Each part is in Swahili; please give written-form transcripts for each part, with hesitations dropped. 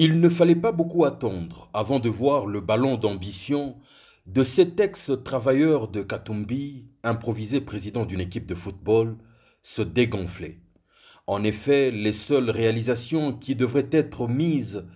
Il ne fallait pas beaucoup attendre avant de voir le ballon d'ambition de cet ex-travailleur de Katumbi, improvisé président d'une équipe de football, se dégonfler. En effet, les seules réalisations qui devraient être mises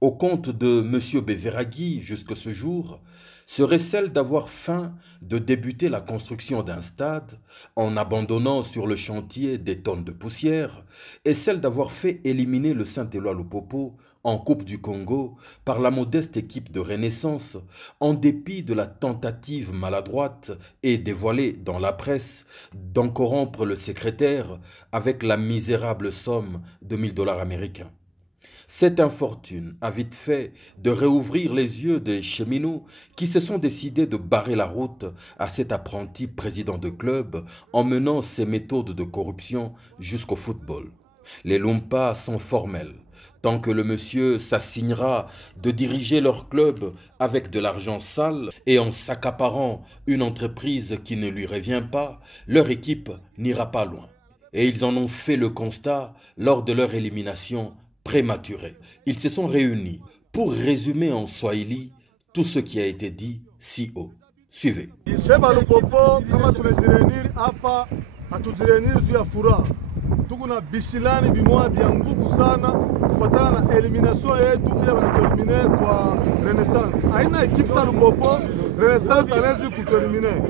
au compte de M. Beveraghi jusque ce jour seraient celles d'avoir feint de débuter la construction d'un stade en abandonnant sur le chantier des tonnes de poussière et celle d'avoir fait éliminer le Saint-Éloi Lupopo en Coupe du Congo par la modeste équipe de Renaissance en dépit de la tentative maladroite et dévoilée dans la presse d'en corrompre le secrétaire avec la misérable somme de 1000 $ américains. Cette infortune a vite fait de réouvrir les yeux des cheminots qui se sont décidés de barrer la route à cet apprenti président de club en menant ses méthodes de corruption jusqu'au football. Les Lumpas sont formels. Tant que le monsieur s'assignera de diriger leur club avec de l'argent sale et en s'accaparant une entreprise qui ne lui revient pas, leur équipe n'ira pas loin. Et ils en ont fait le constat lors de leur élimination prématurée. Ils se sont réunis pour résumer en Swahili tout ce qui a été dit si haut. Suivez. Tuko na bishilani bimoa bya nguvu sana kufuatana na elimination yetu ile wanatuelimine kwa Renaissance. Haina equipe sa Lupopo, Renaissance anaweza kutuelimine.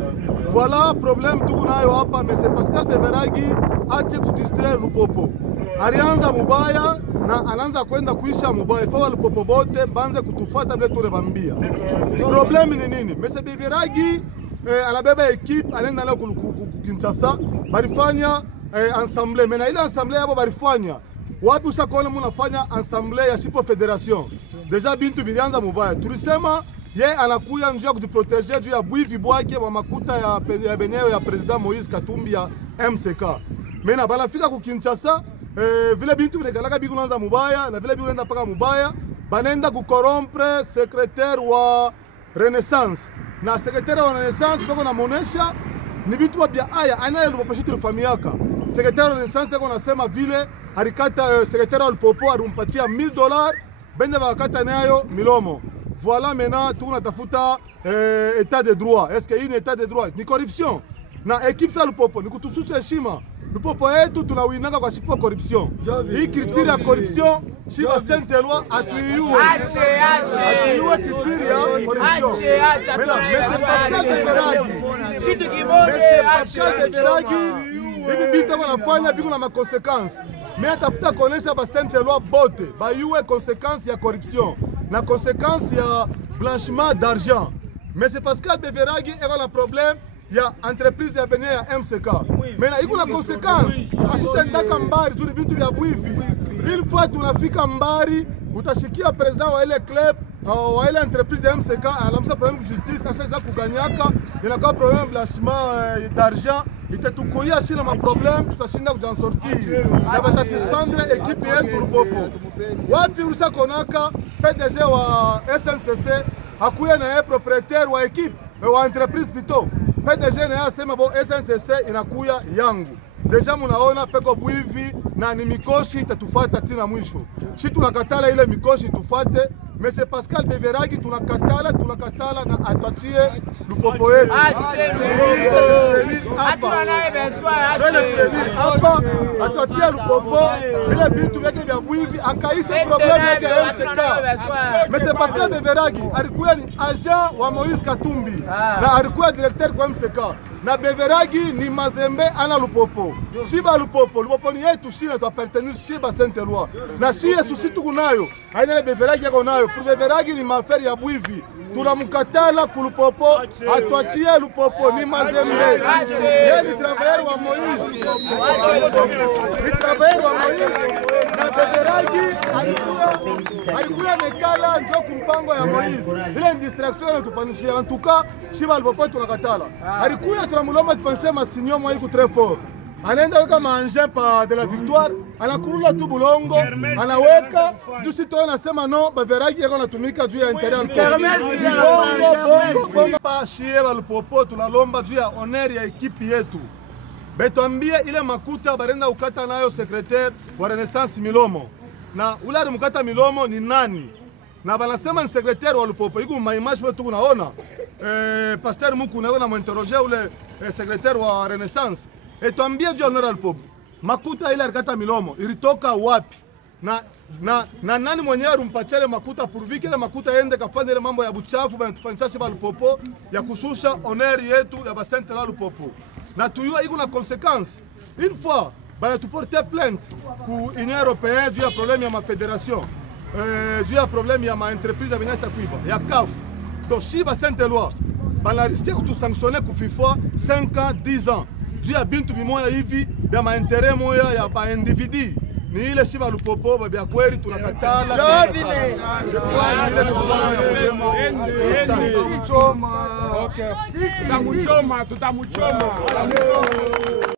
Voilà problème tuko nayo hapa, mais c'est Pascal Beveraghi ache kudistraire Lupopo. Alianza mubaya na anaanza kwenda kuisha mubaya. Fa Lupopo bote banze kutufuata vile tunabambia. Problème ni nini? Mais c'est Beveraghi anabeba equipe anaenda na Kinshasa, barifanya ensemble. Mena ile ensemble yabo barifanya wapi ushakuona mnafanya ensemble ya Shipo Federation deja bintu bilianza mubaya. Tulisema ye anakuya njia kujiproteger juu ya bwivi bwake wa makuta ya benyewe ya president Moïse Katumbi ya MCK. Mena banafika ku Kinshasa vile bintu bilekalaka bikuanza mubaya na vile bikuenda paka mubaya banenda kukorompre secrétaire wa Renaissance na secrétaire wa Renaissance bako na monesha ni vitu vya aya anaye Lupopo tulifamiaka. Secrétaire wa Renaissance yako nasema vile alikata secrétaire wa Lupopo alimpatia 1000 $, bende bakata nayo milomo. Voilà maintenant tunatafuta état de droit. Est-ce qu'il y a un état de droit? Ni corruption. Na équipe sa Lupopo ni kutususha heshima. Lupopo yetu tunawinanga kwa Shipo corruption. Hii critère ya corruption Shiba Saint-Éloi atuiue. Atuiue critère ya corruption. Mais c'est Pascal Beveraghi. Pascal Beveraghi hivi bita wanafanya biko na makonsekansi. Mais atafuta konesha ba Saint-Éloi bote bayue conséquence ya corruption na conséquence ya blanchiment d'argent. Mais c'est Pascal Beveraghi eko na problème ya entreprise ya benye ya MCK. Mais na iko na conséquence atutendaka mbari juu bintu vya bwivi. Une fois tunafika mbari utashikia president wa ile club wa ile entreprise ya MCK alamsa problème de justice ashaza kuganyaka inakuwa problème blanchiment d'argent itatukoya shina ma problème tutashinda kujan sortir na batasuspendre equipe yetu Lupopo. Wapi urusa konaka PDG wa SNCC akuya na yeye propriétaire wa equipe wa entreprise plutôt PDG na yeye asema bo SNCC inakuya yangu. Deja munaona peko bwivi na ni mikoshi itatufata tina mwisho. Shi tunakatala ile mikoshi tufate, mais c'est Pascal Beveraghi tunakatala na atachie Lupopo yetu. Hapa atachie Lupopo ile bintu vyake vya bwivi akaisha problème yake ya MCK. Mais c'est Pascal Beveraghi alikuwa ni agent wa Moïse Katumbi na alikuwa directeur kwa MCK. Na Beveraghi ni mazembe ana Lupopo. Shiba Lupopo ni yetu shina tu appartenir Shiba Saint-Éloi. Na shie susi tukunayo. Haina ile Beveraghi yako nayo. Pour Beveraghi ni maferi ya bwivi. Tunamkatala ku Lupopo, atuachie Lupopo ni mazembe. Yeye ni travailleur wa Moïse. Ni travailleur wa Moïse. Na Beveraghi alikuwa nekala njo kumpango ya Moïse. Ile distraction tufanishia en tout cas Shiba Lupopo tunakatala. Alikuwa tunamuloma tufanyishe masinyo mwa iko très fort. Anaenda kama engin pa de la victoire, anakurula tu bulongo, anaweka dusi to anasema no Beveraghi yako natumika juu ya intérieur. Bongo pa shie ba Lupopo tunalomba juu ya honneur ya equipe yetu. Betuambie ile makuta barenda ukata nayo secrétaire wa Renaissance Milomo. na ule alimkata milomo ni nani, na banasema ni secrétaire wa Lupopo. Iko maimashi wetu tunaona Pasteur Muku na mwinterroger ule secrétaire wa Renaissance, etwambie juu ya Lupopo makuta ile alikata milomo ilitoka wapi, na nani mwenyewe rumpachele makuta purvike ile makuta ende kafanya ile mambo ya buchafu banatufanyisha ba Lupopo ya kushusha honeri yetu ya basente la Lupopo, na tuyua iko na conséquence. Une fois banatuporte plainte ku Union Européenne juu ya problème ya ma fédération, juu ya problème ya ma entreprise abinasa kuiba ya CAF. Donc si basente loi bala risque kutusanctionner ku FIFA 5 ans 10 ans juu ya bintu bimoya hivi ya ma intérêt moya ya ba individu. Ni ile shiba Lupopo babia kweli tunakatala. Tutamuchoma.